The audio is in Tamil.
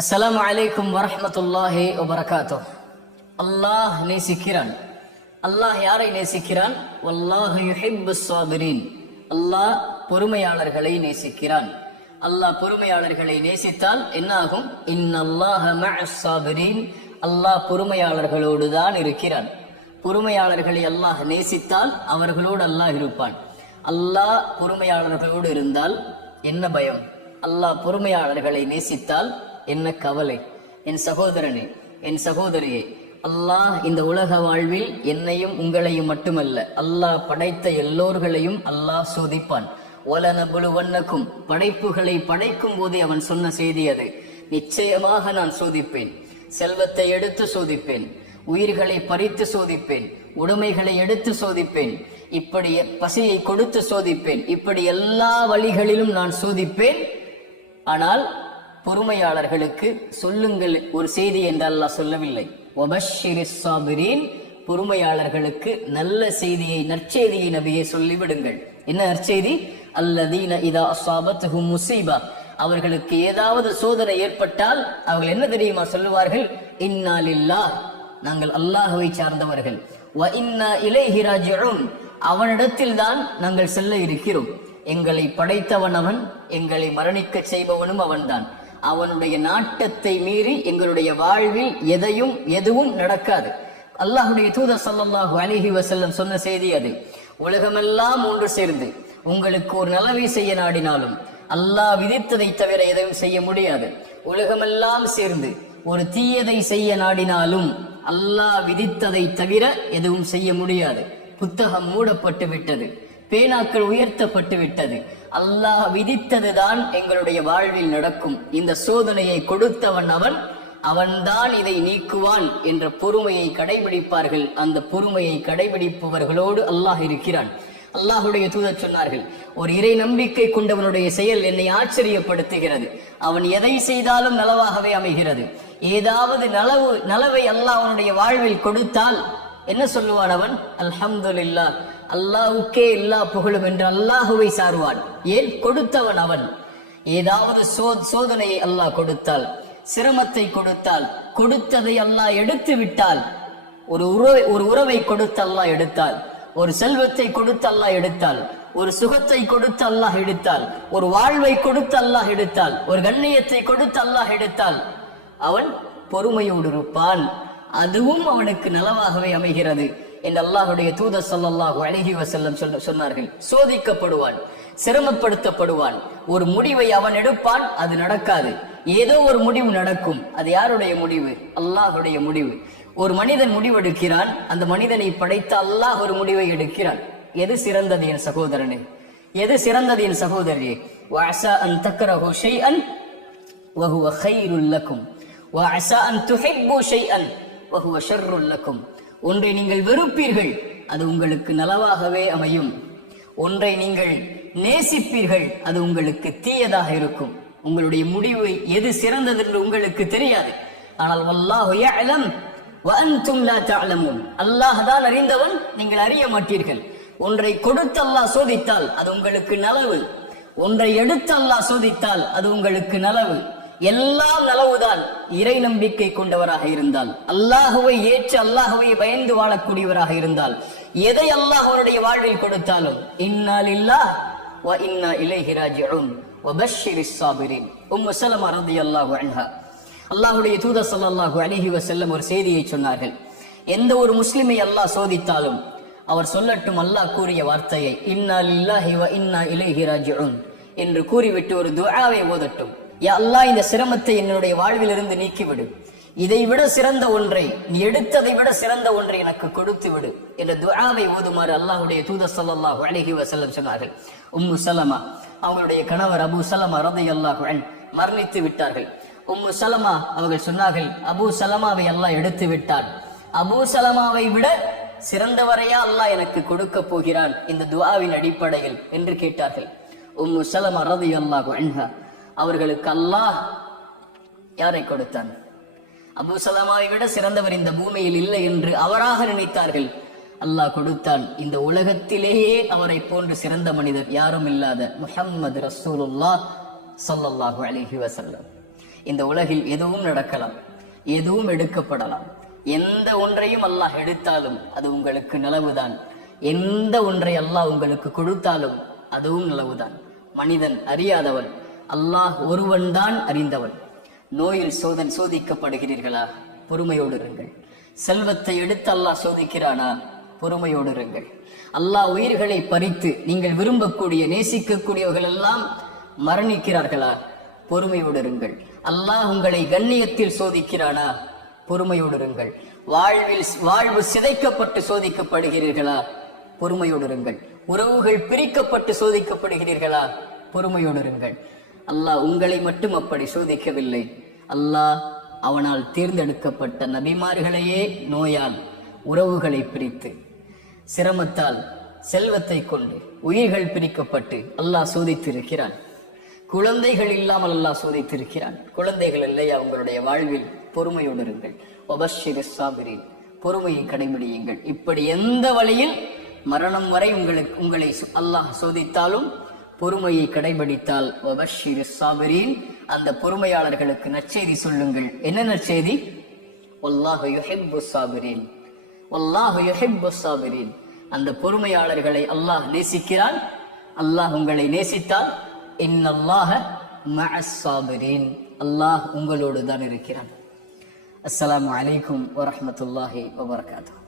அஸ்ஸலாமு அலைக்கும் வரஹ்மத்துல்லாஹி வபரகாத்துஹ். அல்லாஹ் நேசிக்கிறான். அல்லாஹ் யாரை நேசிக்கிறான்? வல்லாஹு யுஹிப்புஸ் ஸாபிரீன். அல்லாஹ் பொறுமையாளர்களை நேசிக்கிறான். அல்லாஹ் பொறுமையாளர்களை நேசித்தால் என்ன ஆகும்? இன்னல்லாஹ மஅஸ் ஸாபிரீன். அல்லாஹ் பொறுமையாளர்களோடு தான் இருக்கிறான். பொறுமையாளர்களை அல்லாஹ் நேசித்தால் அவர்களோடு அல்லாஹ் இருப்பான். அல்லாஹ் பொறுமையாளர்களோடு இருந்தால் என்ன பயம்? அல்லாஹ் பொறுமையாளர்களை நேசித்தால் என்ன கவலை? என் சகோதரனே, என் சகோதரியே, அல்லாஹ் இந்த உலக வாழ்வில் என்னையும் உங்களையும் மட்டுமல்ல, அல்லாஹ் படைத்த எல்லோர்களையும் அல்லாஹ் சோதிப்பான். வலனபுலுவன்னக்கும், படைப்புகளை படைக்கும் போதே அவன் சொன்ன செய்தி அது. நிச்சயமாக நான் சோதிப்பேன். செல்வத்தை எடுத்து சோதிப்பேன், உயிர்களை பறித்து சோதிப்பேன், உடைமைகளை எடுத்து சோதிப்பேன், இப்படி பசியை கொடுத்து சோதிப்பேன், இப்படி எல்லா வழிகளிலும் நான் சோதிப்பேன். ஆனால் பொறுமையாளர்களுக்கு சொல்லுங்கள் ஒரு செய்தி என்று அல்லாஹ் சொல்லவில்லை. வபஷ்ஷிரிஸ் ஸாபிரீன், பொறுமையாளர்களுக்கு நல்ல செய்தியை, நற்செய்தியை நபியே சொல்லிவிடுங்கள். என்ன நற்செய்தி? அல்லதீன இதா அஸாபத்துஹும் முஸீபா, அவர்களுக்கு ஏதாவது சோதனை ஏற்பட்டால் அவர்கள் என்ன தெரியுமா சொல்லுவார்கள்? இன்னா லில்லாஹ், நாங்கள் அல்லாஹ்வை சார்ந்தவர்கள். வ இன்னா இலைஹி ராஜிஊன், அவனிடத்தில் தான் நாங்கள் செல்ல இருக்கிறோம். எங்களை படைத்தவன் அவன், எங்களை மரணிக்க செய்பவனும் அவன்தான். அவனுடைய நாட்டத்தை மீறி எங்களுடைய வாழ்வில் எதுவும் நடக்காது. அல்லாஹுடைய தூதர் ஸல்லல்லாஹு அலைஹி வஸல்லம் சொன்ன செய்தி அது. உலகமெல்லாம் ஒன்று சேர்ந்து உங்களுக்கு ஒரு நலவை செய்ய நாடினாலும் அல்லாஹ் விதித்ததை தவிர எதையும் செய்ய முடியாது. உலகமெல்லாம் சேர்ந்து ஒரு தீயதை செய்ய நாடினாலும் அல்லாஹ் விதித்ததை தவிர எதுவும் செய்ய முடியாது. புத்தகம் மூடப்பட்டு விட்டது, பேனாக்கள் உயர்த்தப்பட்டு விட்டது. அல்லாஹ் விதித்ததுதான் எங்களுடைய வாழ்வில் நடக்கும். இந்த சோதனையை கொடுத்தவன் அவன்தான் இதை நீக்குவான் என்ற பொறுமையை கடைபிடிப்பார்கள். அந்த பொறுமையை கடைபிடிப்பவர்களோடு அல்லாஹ் இருக்கிறான். அல்லாஹுடைய தூதர் சொன்னார்கள், ஒரு இறை நம்பிக்கை கொண்டவனுடைய செயல் என்னை ஆச்சரியப்படுத்துகிறது. அவன் எதை செய்தாலும் நலவாகவே அமைகிறது. ஏதாவது நலவை அல்லாஹ் அவனுடைய வாழ்வில் கொடுத்தால் என்ன சொல்லுவான் அவன்? அல்ஹம்துலில்லாஹ், அல்லாஹுக்கே எல்லா புகழும் என்று அல்லாஹுவை சாருவான். ஏன்? கொடுத்தவன் அவன். ஏதாவது சோதனையை அல்லாஹ் கொடுத்தால், சிரமத்தை கொடுத்தால், கொடுத்ததை அல்லாஹ் எடுத்து விட்டால், ஒரு உறவை கொடுத்து அல்லாஹ் எடுத்தால், ஒரு செல்வத்தை கொடுத்து அல்லாஹ் எடுத்தால், ஒரு சுகத்தை கொடுத்து அல்லாஹ் எடுத்தால், ஒரு வாழ்வை கொடுத்து அல்லாஹ் எடுத்தால், ஒரு கண்ணியத்தை கொடுத்து அல்லாஹ் எடுத்தால் அவன் பொறுமையோடு இருப்பான். அதுவும் அவனுக்கு நலவாகவே அமைகிறது என்று அல்லாஹுடைய தூதர் ஸல்லல்லாஹு அலைஹி வஸல்லம் சொன்னார்கள். சோதிக்கப்படுவான், சிரமப்படுத்தப்படுவான், ஒரு முடிவை அவன் எடுப்பான், அது நடக்காது. ஏதோ ஒரு முடிவு நடக்கும். அது யாருடைய முடிவு? அல்லாஹுடைய முடிவு. ஒரு மனிதன் முடிவெடுக்கிறான், அந்த மனிதனை படைத்த அல்லாஹ் ஒரு முடிவை எடுக்கிறான். எது சிறந்தது என் சகோதரனே? எது சிறந்தது என் சகோதரியே? வஅஸா அன் தக்ரஹு ஷைஅன் வஹுவ கைருல் லக்கும் வஅஸா அன் துஹிப்பு ஷைஅன் வஹுவ ஷர்ருல் லக்கும். ஒன்றை நீங்கள் வெறுப்பீர்கள், அது உங்களுக்கு நலவாகவே அமையும். ஒன்றை நீங்கள் நேசிப்பீர்கள், அது உங்களுக்கு தீயதாக இருக்கும். உங்களுடைய முடிவு எது சிறந்தது என்று உங்களுக்கு தெரியாது. ஆனால் வல்லாஹு யஅலம் வ அன்தும் லா தஅலமூன், அல்லாஹ் தான் அறிந்தவன், நீங்கள் அறிய மாட்டீர்கள். ஒன்றை கொடுத்து அல்லாஹ் சோதித்தால் அது உங்களுக்கு நலவு. ஒன்றை எடுத்து அல்லாஹ் சோதித்தால் அது உங்களுக்கு நலவு. எல்லாம் நலவுதான் இறை நம்பிக்கை கொண்டவராக இருந்தால், அல்லாஹுவை ஏற்று அல்லாஹுவை பயந்து வாழக்கூடியவராக இருந்தால். எதை அல்லாஹ் அவருடைய வாழ்வில் கொடுத்தாலும் இன்னா லில்லாஹ் வ இன்னா இலைஹி ராஜிஊன் வபஷ்ஷிரிஸ் ஸாபிரீன். உம்மு ஸலமா ரலியல்லாஹு அன்ஹா, அல்லாஹுடைய தூதர் ஸல்லல்லாஹு அலைஹி வஸல்லம் ஒரு செய்தியை சொன்னார்கள். எந்த ஒரு முஸ்லிமை அல்லாஹ் சோதித்தாலும் அவர் சொல்லட்டும் அல்லாஹ் கூறிய வார்த்தையை, இன்னா லில்லாஹி வ இன்னா இலைஹி ராஜிஊன் என்று கூறிவிட்டு ஒரு துஆவை ஓதட்டும். யா அல்லாஹ், இந்த சிரமத்தை என்னுடைய வாழ்வில் இருந்து நீக்கிவிடு. இதை விட சிறந்த ஒன்றை, நீ எடுத்ததை விட சிறந்த ஒன்றை எனக்கு கொடுத்து விடு என்ற துஆவை ஓதுமாறு அல்லாஹ்வுடைய தூதர் ஸல்லல்லாஹு அலைஹி வஸல்லம் சொன்னார்கள். உம்மு ஸலமா, அவங்களுடைய கணவர் அபூ ஸலமா ரலியல்லாஹு அன்ஹு மரணித்து விட்டார்கள். உம்மு ஸலமா அவர்கள் சொன்னார்கள், அபூ ஸலமாவை அல்லாஹ் எடுத்து விட்டான். அபூ ஸலமாவை விட சிறந்தவரையா அல்லாஹ் எனக்கு கொடுக்க போகிறான் இந்த துஆவின் அடிப்படையில் என்று கேட்டார்கள். உம்மு ஸலமா ரலியல்லாஹு அன்ஹா அவர்களுக்கு அல்லாஹ் யாரை கொடுத்தான்? அபூ ஸலமாவை விட சிறந்தவர் இந்த பூமியில் இல்லை என்று அவராக நினைத்தார்கள். அல்லாஹ் கொடுத்தான். இந்த உலகத்திலேயே அவரை போன்று சிறந்த மனிதர் யாரும் இல்லாத முஹம்மது ரசூலுல்லாஹ் ஸல்லல்லாஹு அலைஹி வஸல்லம். இந்த உலகில் எதுவும் நடக்கலாம், எதுவும் எடுக்கப்படலாம். எந்த ஒன்றையும் அல்லாஹ் எடுத்தாலும் அது உங்களுக்கு நலவுதான். எந்த ஒன்றை அல்லாஹ் உங்களுக்கு கொடுத்தாலும் அதுவும் நலவுதான். மனிதன் அறியாதவன், அல்லாஹ் ஒருவன் தான் அறிந்தவன். நோயில் சோதிக்கப்படுகிறீர்களா? பொறுமையோடு இருங்கள். செல்வத்தை எடுத்து அல்லாஹ் சோதிக்கிறானா? பொறுமையோடு இருங்கள். அல்லாஹ் உயிர்களை பறித்து நீங்கள் விரும்பக்கூடிய நேசிக்கக்கூடியவர்கள் எல்லாம் மரணிக்கிறார்களா? பொறுமையோடு இருங்கள். அல்லாஹ் உங்களை கண்ணியத்தில் சோதிக்கிறானா? பொறுமையோடு இருங்கள். வாழ்வு சிதைக்கப்பட்டு சோதிக்கப்படுகிறீர்களா? பொறுமையோடு இருங்கள். உறவுகள் பிரிக்கப்பட்டு சோதிக்கப்படுகிறீர்களா? பொறுமையோடு இருங்கள். அல்லாஹ் உங்களை மட்டும் அப்படி சோதிக்கவில்லை. அல்லாஹ் அவனால் தேர்ந்தெடுக்கப்பட்ட நபிமார்களையே நோயால், உறவுகளை பிரித்து, சிரமத்தால், செல்வத்தை கொண்டு உயிர்கள் பிரிக்கப்பட்டு அல்லாஹ் சோதித்திருக்கிறான். குழந்தைகள் இல்லாமல் அல்லாஹ் சோதித்திருக்கிறான். குழந்தைகள் இல்லையா உங்களுடைய வாழ்வில்? பொறுமையோடு இருங்கள். வபஷ்ஷிரி ஸாபிரீன், பொறுமையை கடைபிடியுங்கள். இப்படி எந்த வழியில் மரணம் வரை உங்களை அல்லாஹ் சோதித்தாலும் பொறுமையை கடைபிடித்தால் வபஷ்ஷிரி ஸாபிரீன், அந்த பொறுமையாளர்களுக்கு நற்செய்தி சொல்லுங்கள். என்ன நற்செய்தி? வல்லாஹு யுஹிப்புஸ் ஸாபிரீன், வல்லாஹு யுஹிப்புஸ் ஸாபிரீன். அந்த பொறுமையாளர்களை அல்லாஹ் நேசிக்கிறான். அல்லாஹ் உங்களை நேசித்தால் இன்னல்லாஹ மஅஸ் ஸாபிரீன், அல்லாஹ் உங்களோடு தான் இருக்கிறான். அஸ்ஸலாமு அலைக்கும் வரஹ்மத்துல்லாஹி வபரகாத்துஹு.